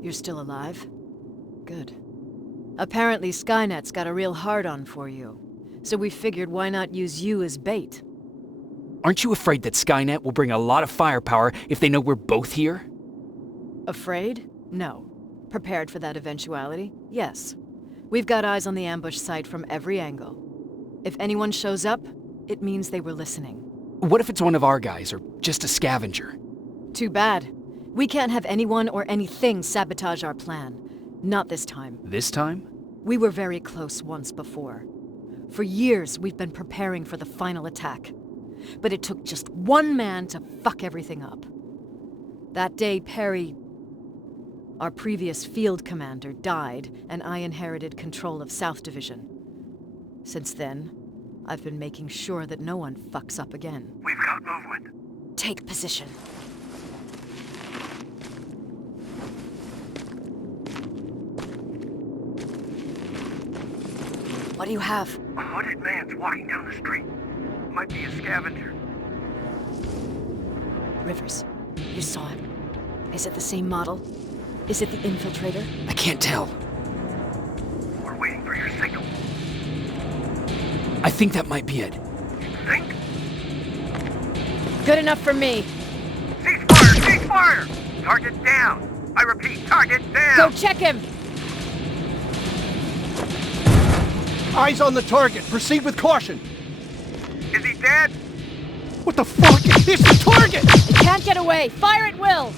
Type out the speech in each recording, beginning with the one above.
You're still alive? Good. Apparently Skynet's got a real hard-on for you. So we figured why not use you as bait? Aren't you afraid that Skynet will bring a lot of firepower if they know we're both here? Afraid? No. Prepared for that eventuality? Yes. We've got eyes on the ambush site from every angle. If anyone shows up, it means they were listening. What if it's one of our guys, or just a scavenger? Too bad. We can't have anyone or anything sabotage our plan. Not this time. This time? We were very close once before. For years, we've been preparing for the final attack. But it took just one man to fuck everything up. That day, Perry, our previous field commander, died, and I inherited control of South Division. Since then, I've been making sure that no one fucks up again. We've got movement. Take position. What do you have? A hooded man's walking down the street. Might be a scavenger. Rivers, you saw him. Is it the same model? Is it the infiltrator? I can't tell. We're waiting for your signal. I think that might be it. You think? Good enough for me. Cease fire! Cease fire! Target down! I repeat, target down! Go check him! Eyes on the target. Proceed with caution. Is he dead? What the fuck? It's the target! It can't get away! Fire at will!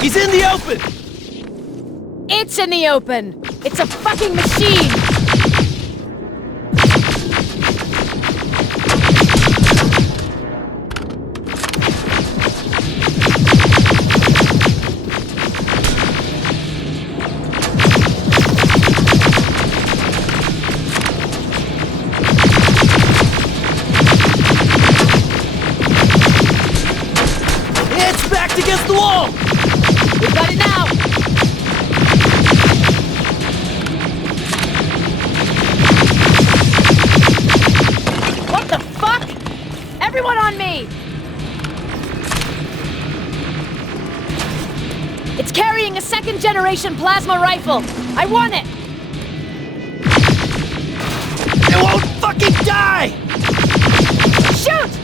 He's in the open! It's in the open! It's a fucking machine! backed against the wall! We've got it now! What the fuck? Everyone on me! It's carrying a second-generation plasma rifle! I want it! It won't fucking die! Shoot!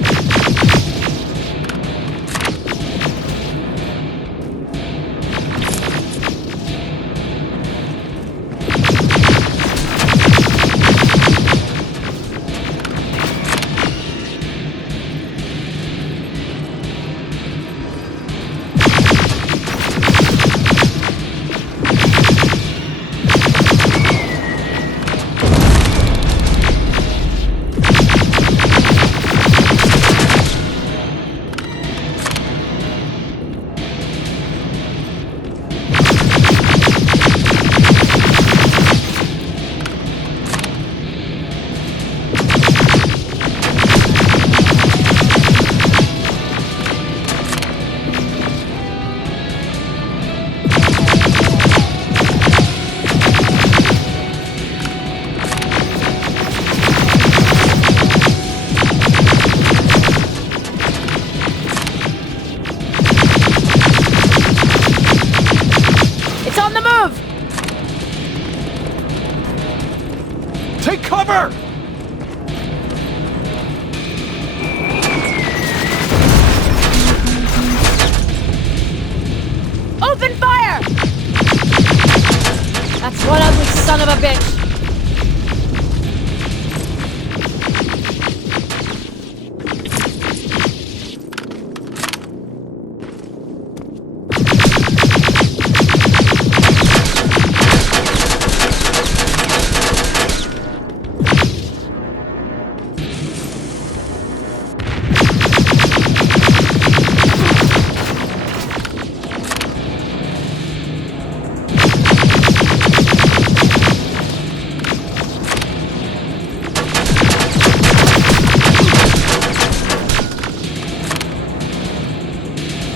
Take cover! Open fire! That's one ugly son of a bitch!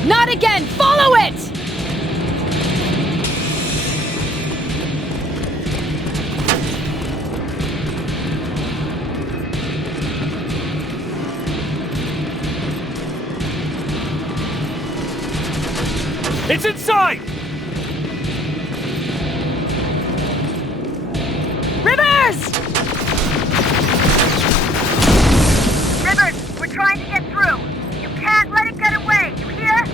Not again! Follow it! It's inside! Rivers! Rivers, we're trying to get through. You can't let it get away, you hear?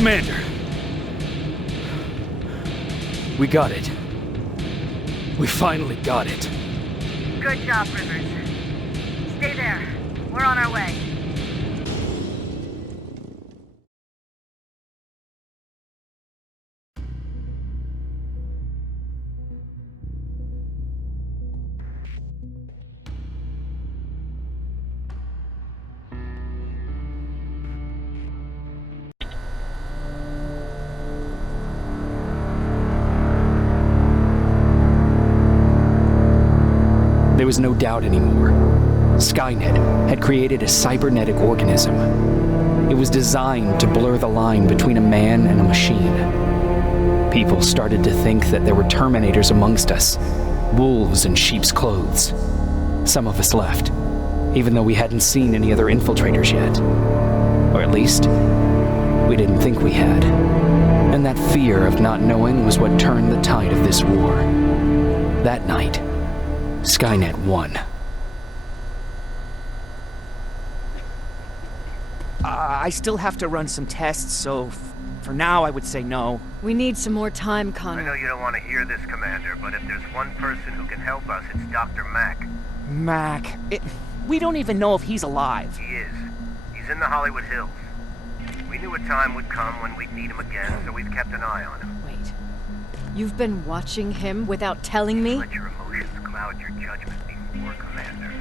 Commander. We got it. We finally got it. Good job, Rivers. Stay there. We're on our way. There was no doubt anymore. Skynet had created a cybernetic organism. It was designed to blur the line between a man and a machine. People started to think that there were Terminators amongst us, wolves in sheep's clothes. Some of us left, even though we hadn't seen any other infiltrators yet. Or at least, we didn't think we had. And that fear of not knowing was what turned the tide of this war. That night, Skynet won. I still have to run some tests, so for now I would say no. We need some more time, I Connor. know you don't want to hear this, Commander, but if there's one person who can help us, it's Dr. Mack. Mac, we don't even know if he's alive. He is. He's in the Hollywood Hills. We knew a time would come when we'd need him again, so we've kept an eye on him. Wait. You've been watching him without telling me? Let your emotions cloud your judgment before, Commander.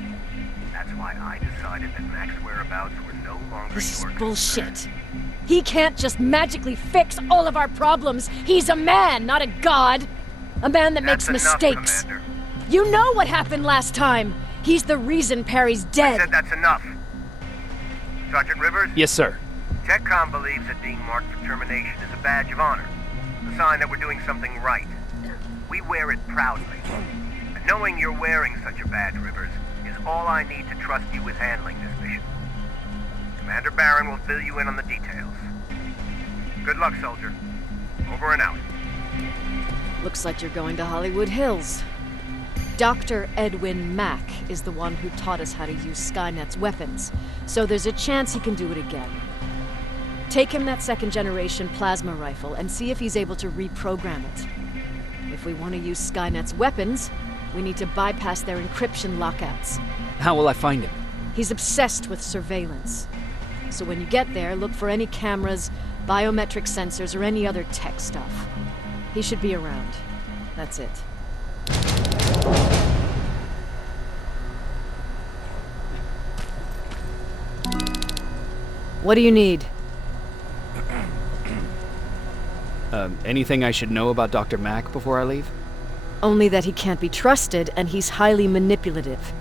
That's why I decided that Mack's whereabouts were no longer This is your bullshit. concern. He can't just magically fix all of our problems. He's a man, not a god. A man that That's makes enough, mistakes. Commander. You know what happened last time. He's the reason Perry's I dead. said that's enough. Sergeant Rivers? Yes, sir. TechCom believes that being marked for termination is a badge of honor. A sign that we're doing something right. We wear it proudly. And knowing you're wearing such a badge, Rivers, is all I need to trust you with handling this mission. Commander Barron will fill you in on the details. Good luck, soldier. Over and out. Looks like you're going to Hollywood Hills. Dr. Edwin Mack is the one who taught us how to use Skynet's weapons, so there's a chance he can do it again. Take him that second-generation plasma rifle and see if he's able to reprogram it. If we want to use Skynet's weapons, we need to bypass their encryption lockouts. How will I find him? He's obsessed with surveillance. So when you get there, look for any cameras, biometric sensors, or any other tech stuff. He should be around. That's it. What do you need? Anything I should know about Dr. Mack before I leave? Only that he can't be trusted and he's highly manipulative.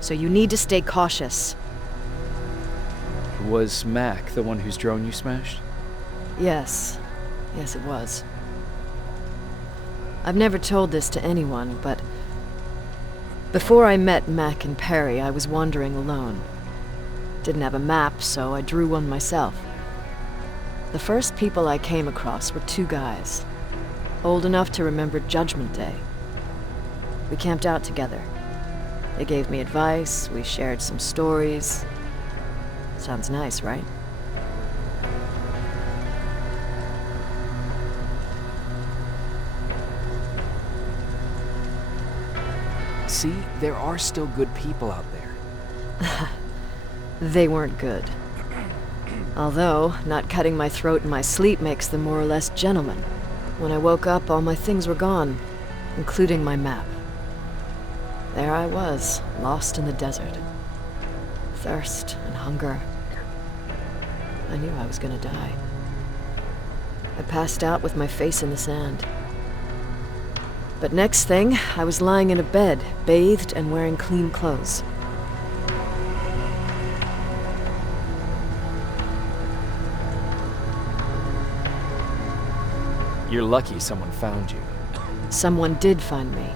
So you need to stay cautious. Was Mack the one whose drone you smashed? Yes. Yes, it was. I've never told this to anyone, but before I met Mack and Perry, I was wandering alone. Didn't have a map, so I drew one myself. The first people I came across were two guys, old enough to remember Judgment Day. We camped out together. They gave me advice, we shared some stories. Sounds nice, right? See, there are still good people out there. They weren't good. Although, not cutting my throat in my sleep makes them more or less gentlemen. When I woke up, all my things were gone, including my map. There I was, lost in the desert. Thirst and hunger. I knew I was gonna die. I passed out with my face in the sand. But next thing, I was lying in a bed, bathed and wearing clean clothes. You're lucky someone found you. Someone did find me.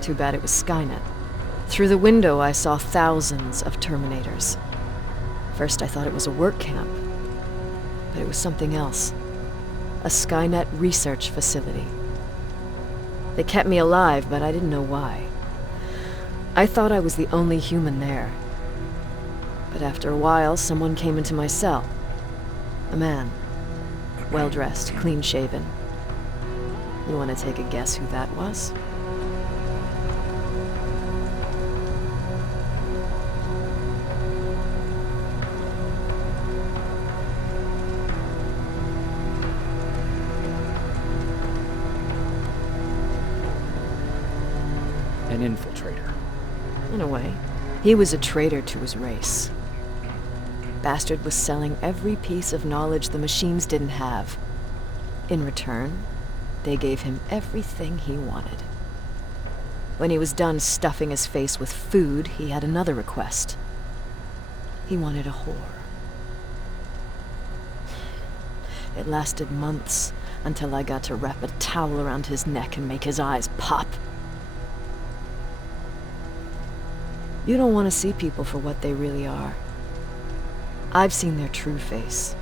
Too bad it was Skynet. Through the window, I saw thousands of Terminators. First, I thought it was a work camp. But it was something else. A Skynet research facility. They kept me alive, but I didn't know why. I thought I was the only human there. But after a while, someone came into my cell. A man. Well-dressed, clean-shaven. You want to take a guess who that was? An infiltrator. In a way, he was a traitor to his race. Bastard was selling every piece of knowledge the machines didn't have. In return, they gave him everything he wanted. When he was done stuffing his face with food, he had another request. He wanted a whore. It lasted months until I got to wrap a towel around his neck and make his eyes pop. You don't want to see people for what they really are. I've seen their true face.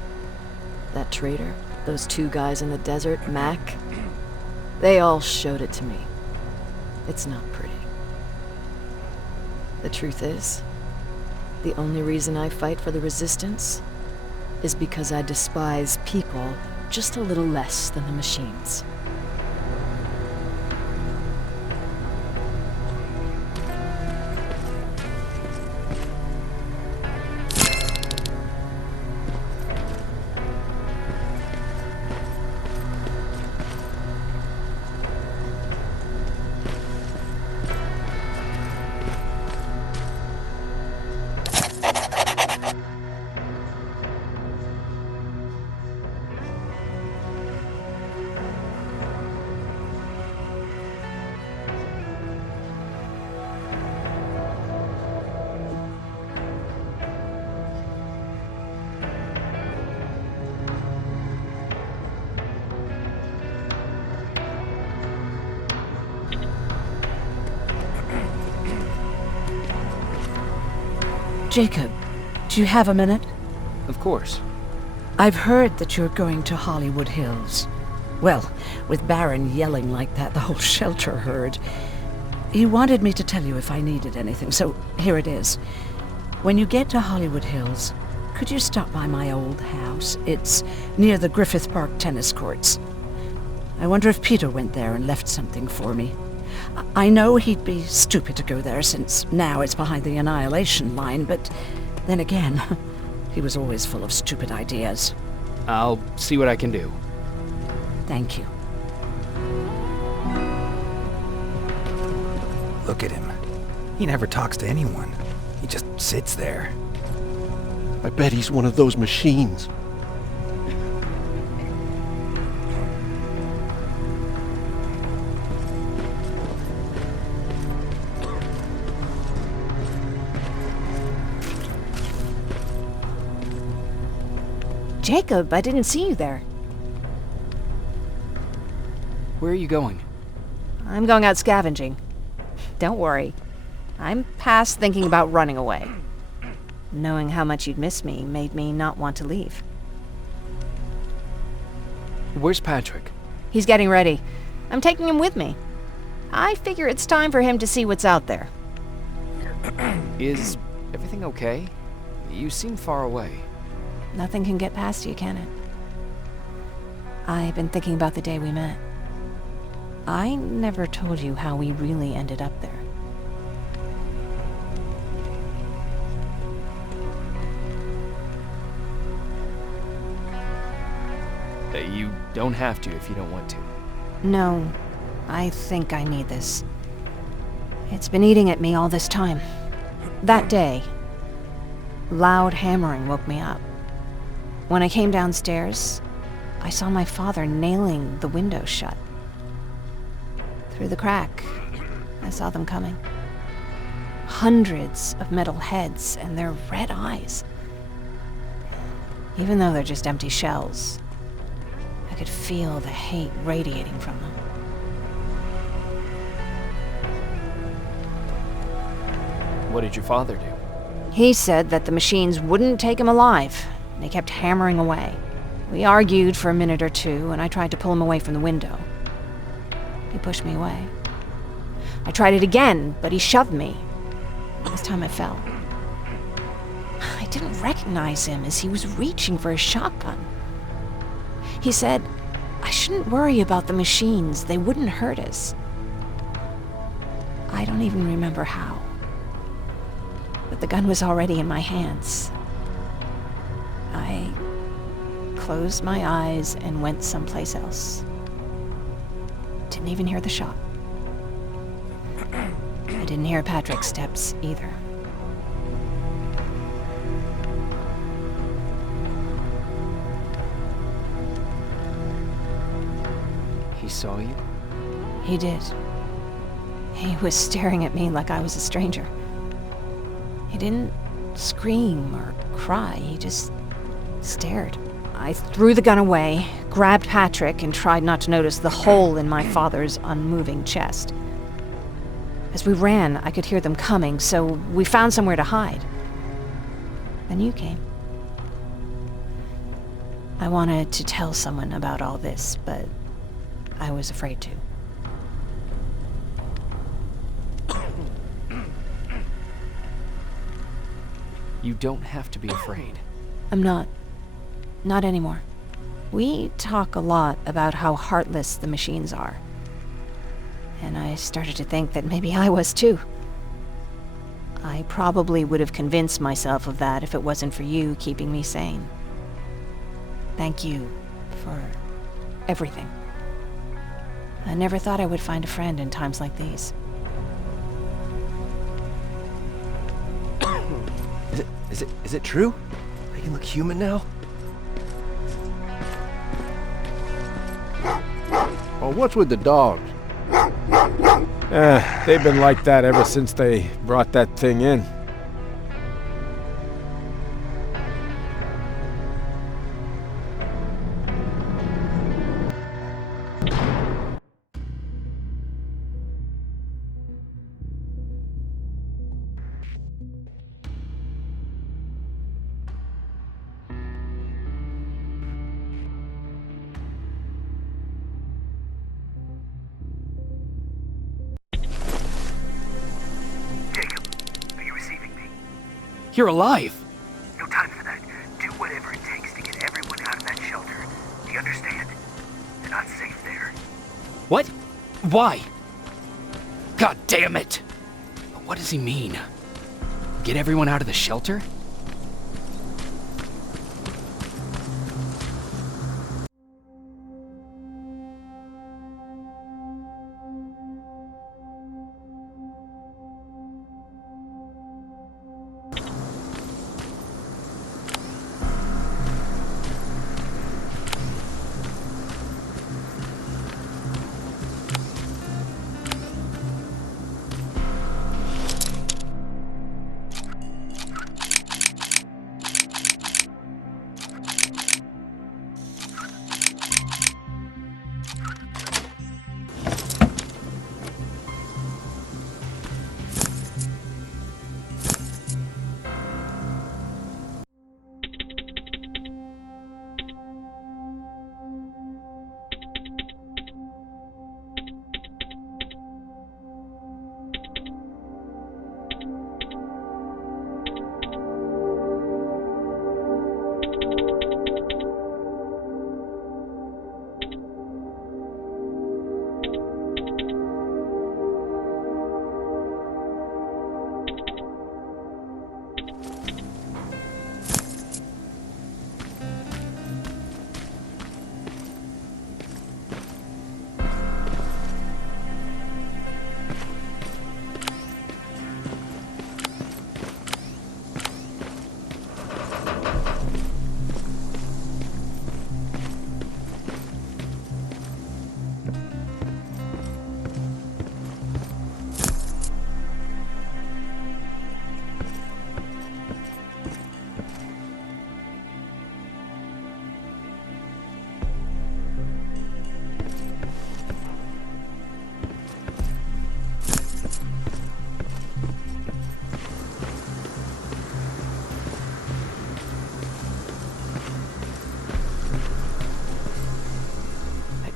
That traitor, those two guys in the desert, Mac, they all showed it to me. It's not pretty. The truth is, the only reason I fight for the Resistance is because I despise people just a little less than the machines. Jacob, do you have a minute? Of course. I've heard that you're going to Hollywood Hills. Well, with Baron yelling like that, the whole shelter heard. He wanted me to tell you if I needed anything, so here it is. When you get to Hollywood Hills, could you stop by my old house? It's near the Griffith Park tennis courts. I wonder if Peter went there and left something for me. I know he'd be stupid to go there since now it's behind the Annihilation line, but then again, he was always full of stupid ideas. I'll see what I can do. Thank you. Look at him. He never talks to anyone. He just sits there. I bet he's one of those machines. Jacob, I didn't see you there. Where are you going? I'm going out scavenging. Don't worry. I'm past thinking about running away. Knowing how much you'd miss me made me not want to leave. Where's Patrick? He's getting ready. I'm taking him with me. I figure it's time for him to see what's out there. Is everything okay? You seem far away. Nothing can get past you, can it? I've been thinking about the day we met. I never told you how we really ended up there. You don't have to if you don't want to. No, I think I need this. It's been eating at me all this time. That day, loud hammering woke me up. When I came downstairs, I saw my father nailing the window shut. Through the crack, I saw them coming. Hundreds of metal heads and their red eyes. Even though they're just empty shells, I could feel the hate radiating from them. What did your father do? He said that the machines wouldn't take him alive. They kept hammering away. We argued for a minute or two, and I tried to pull him away from the window. He pushed me away. I tried it again, but he shoved me. This time I fell. I didn't recognize him as he was reaching for his shotgun. He said I shouldn't worry about the machines. They wouldn't hurt us. I don't even remember how. But the gun was already in my hands. I closed my eyes and went someplace else. Didn't even hear the shot. I didn't hear Patrick's steps either. He saw you? He did. He was staring at me like I was a stranger. He didn't scream or cry, he just stared. I threw the gun away, grabbed Patrick, and tried not to notice the hole in my father's unmoving chest. As we ran, I could hear them coming, so we found somewhere to hide. Then you came. I wanted to tell someone about all this, but I was afraid to. You don't have to be afraid. I'm not. Not anymore. We talk a lot about how heartless the machines are. And I started to think that maybe I was too. I probably would have convinced myself of that if it wasn't for you keeping me sane. Thank you for everything. I never thought I would find a friend in times like these. Is it true? They can look human now? Well, what's with the dogs? They've been like that ever since they brought that thing in. You're alive! No time for that. Do whatever it takes to get everyone out of that shelter. Do you understand? They're not safe there. What? Why? God damn it! What does he mean? Get everyone out of the shelter?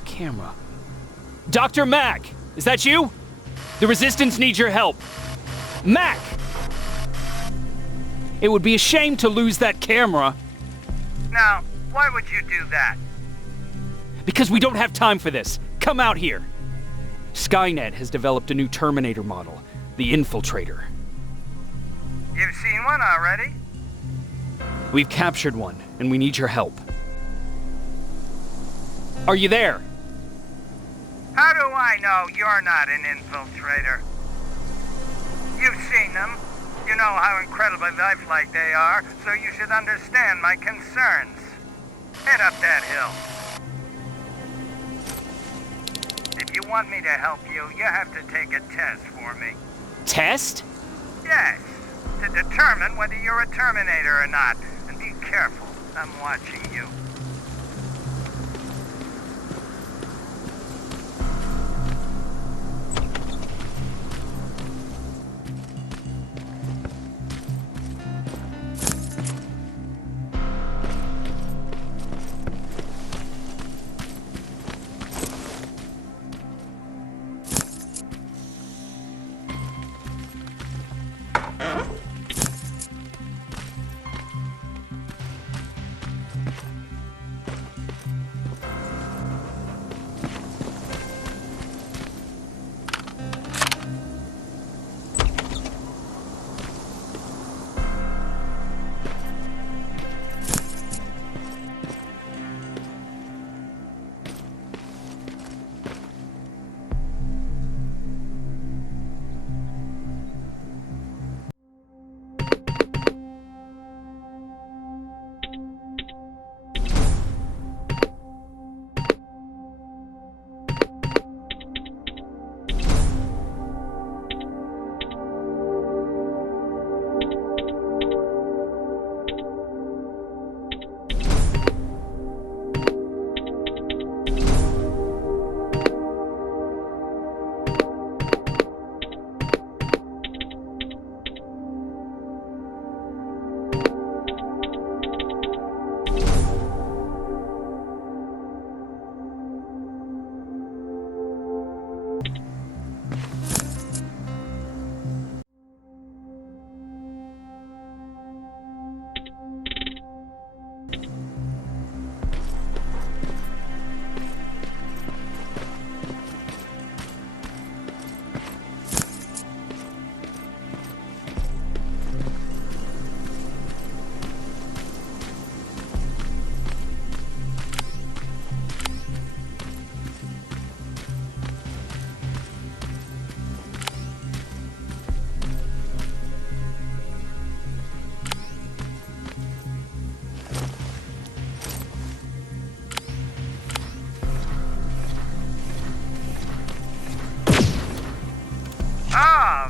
Camera. Dr. Mack! Is that you? The Resistance needs your help. Mack! It would be a shame to lose that camera. Now, why would you do that? Because we don't have time for this. Come out here. Skynet has developed a new Terminator model, the Infiltrator. You've seen one already? We've captured one, and we need your help. Are you there? How do I know you're not an infiltrator? You've seen them. You know how incredibly lifelike they are, so you should understand my concerns. Head up that hill. If you want me to help you, you have to take a test for me. Test? Yes, to determine whether you're a Terminator or not. And be careful, I'm watching you.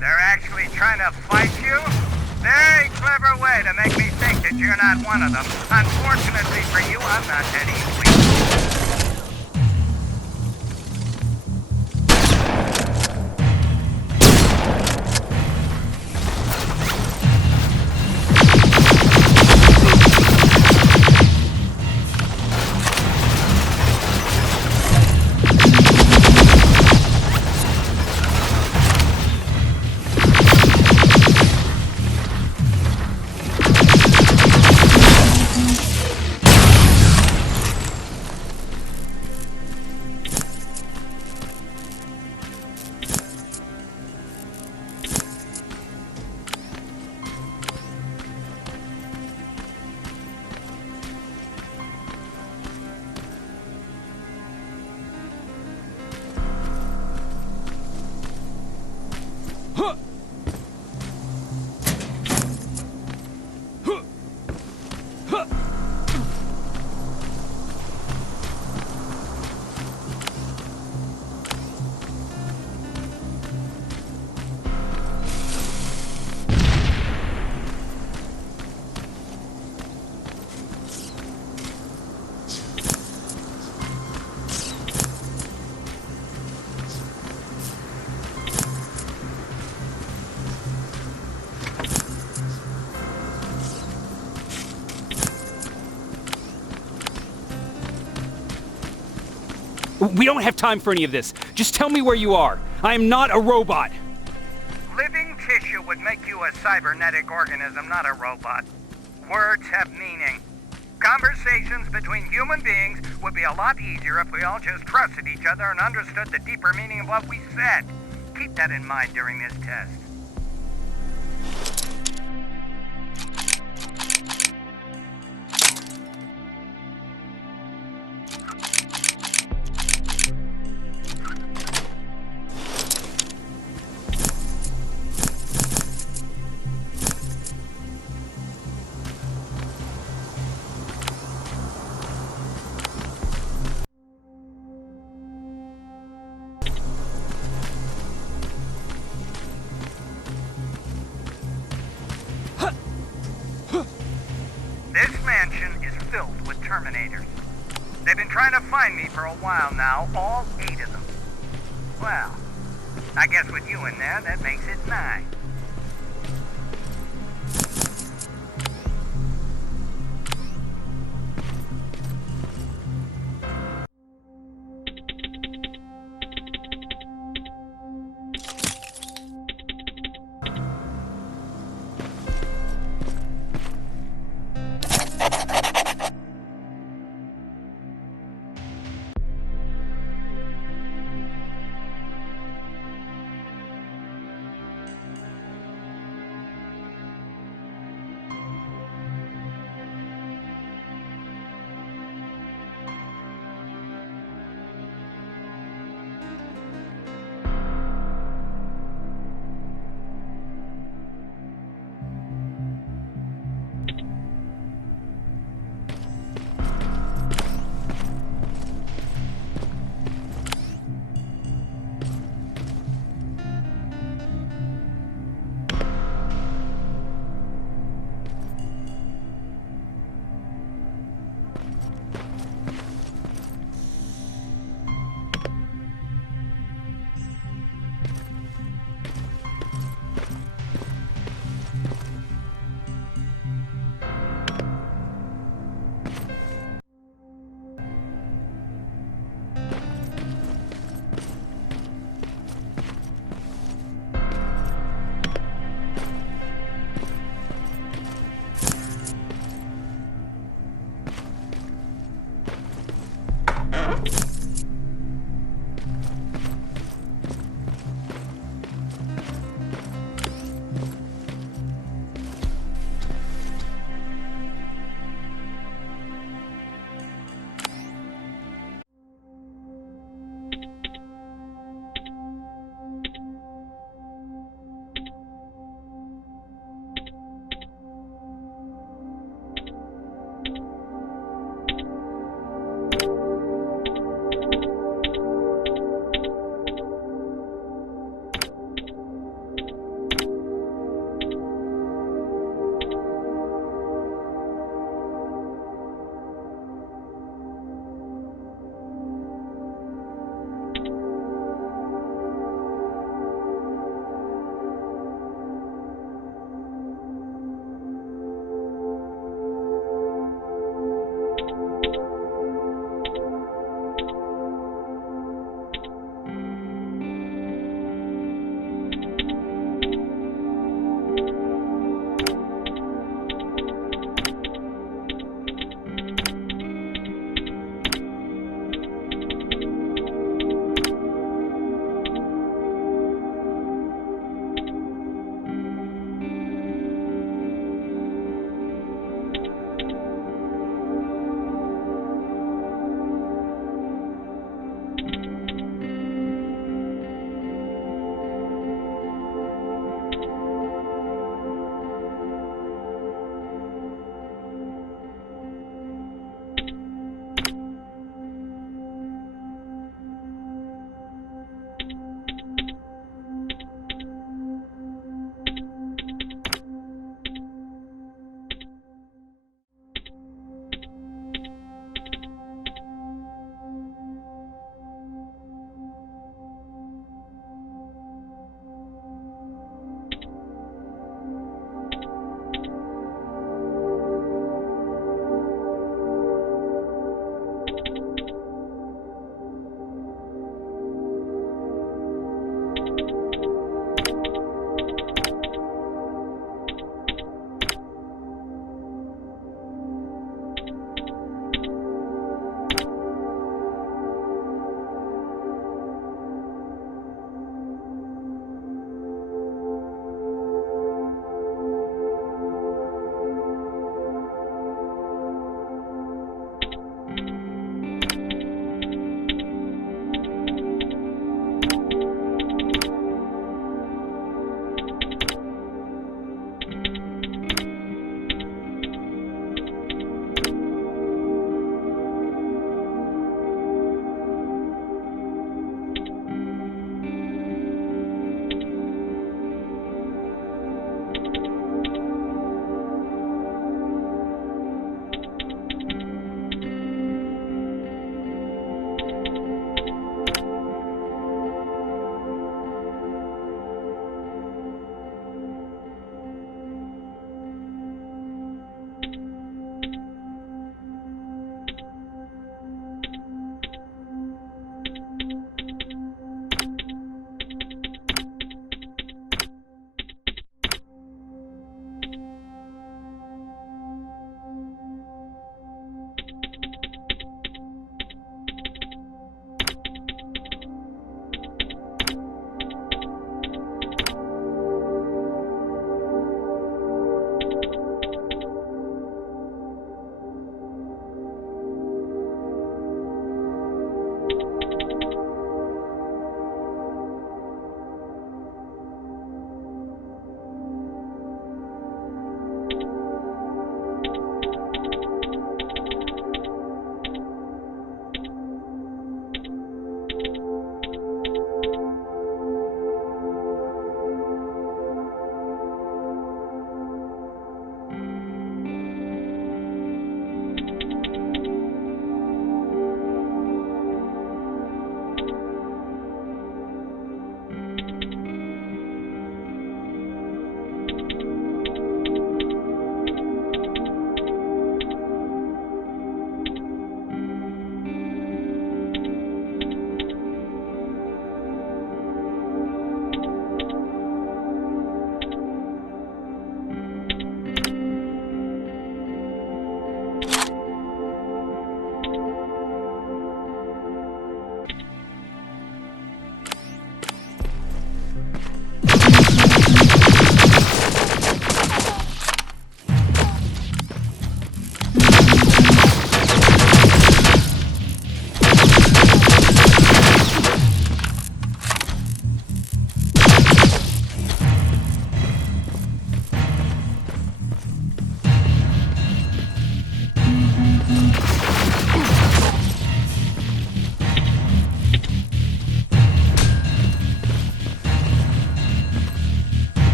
They're actually trying to fight you? Very clever way to make me think that you're not one of them. Unfortunately for you, I'm not that easily. We don't have time for any of this. Just tell me where you are. I am not a robot. Living tissue would make you a cybernetic organism, not a robot. Words have meaning. Conversations between human beings would be a lot easier if we all just trusted each other and understood the deeper meaning of what we said. Keep that in mind during this test. This mansion is filled with Terminators. They've been trying to find me for a while now, all 8 of them. Well, I guess with you in there, that makes it 9.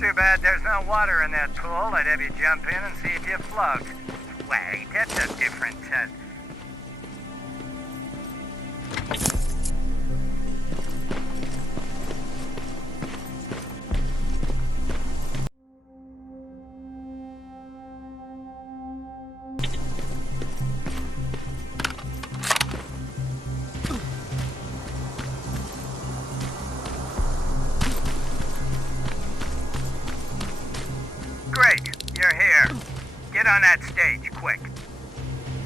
Too bad there's no water in that pool. I'd have you jump in and see if you float. Wait, that's a different test. Great, you're here. Get on that stage, quick. Good.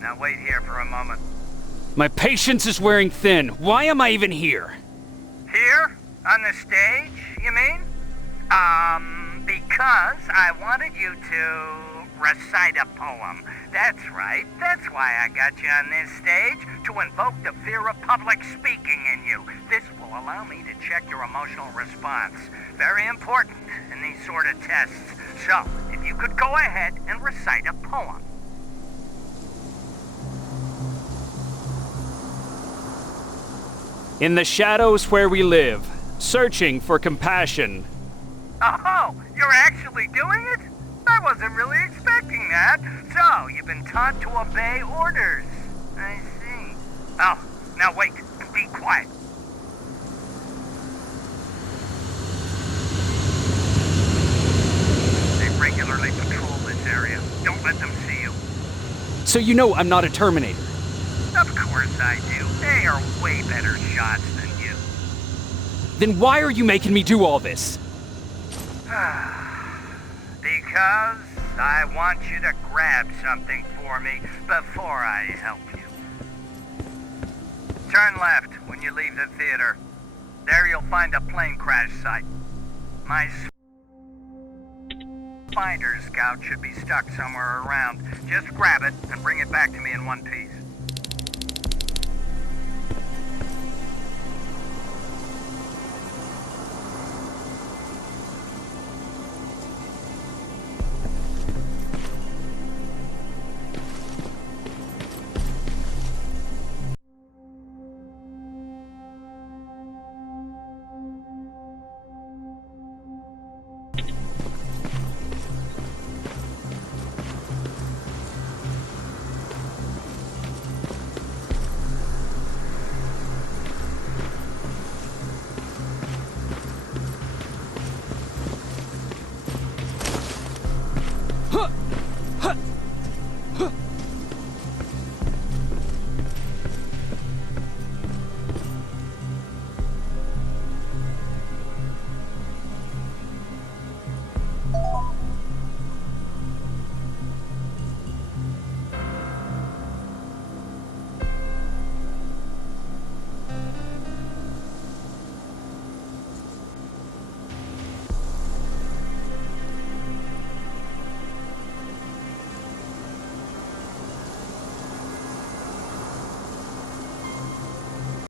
Now wait here for a moment. My patience is wearing thin. Why am I even here? Here? On the stage, you mean? Because I wanted you to recite a poem. That's right. That's why I got you on this stage, to invoke the fear of public speaking in you. This will allow me to check your emotional response. Very important in these sort of tests. So, if you could go ahead and recite a poem. In the shadows where we live, searching for compassion. Oh, you're actually doing it? I wasn't really expecting that. So, you've been taught to obey orders. I see. Oh, now wait, and be quiet. They regularly patrol this area. Don't let them see you. So you know I'm not a Terminator. Of course I do. They are way better shots than you. Then why are you making me do all this? Because I want you to grab something for me before I help you. Turn left when you leave the theater. There you'll find a plane crash site. My spider scout should be stuck somewhere around. Just grab it and bring it back to me in one piece.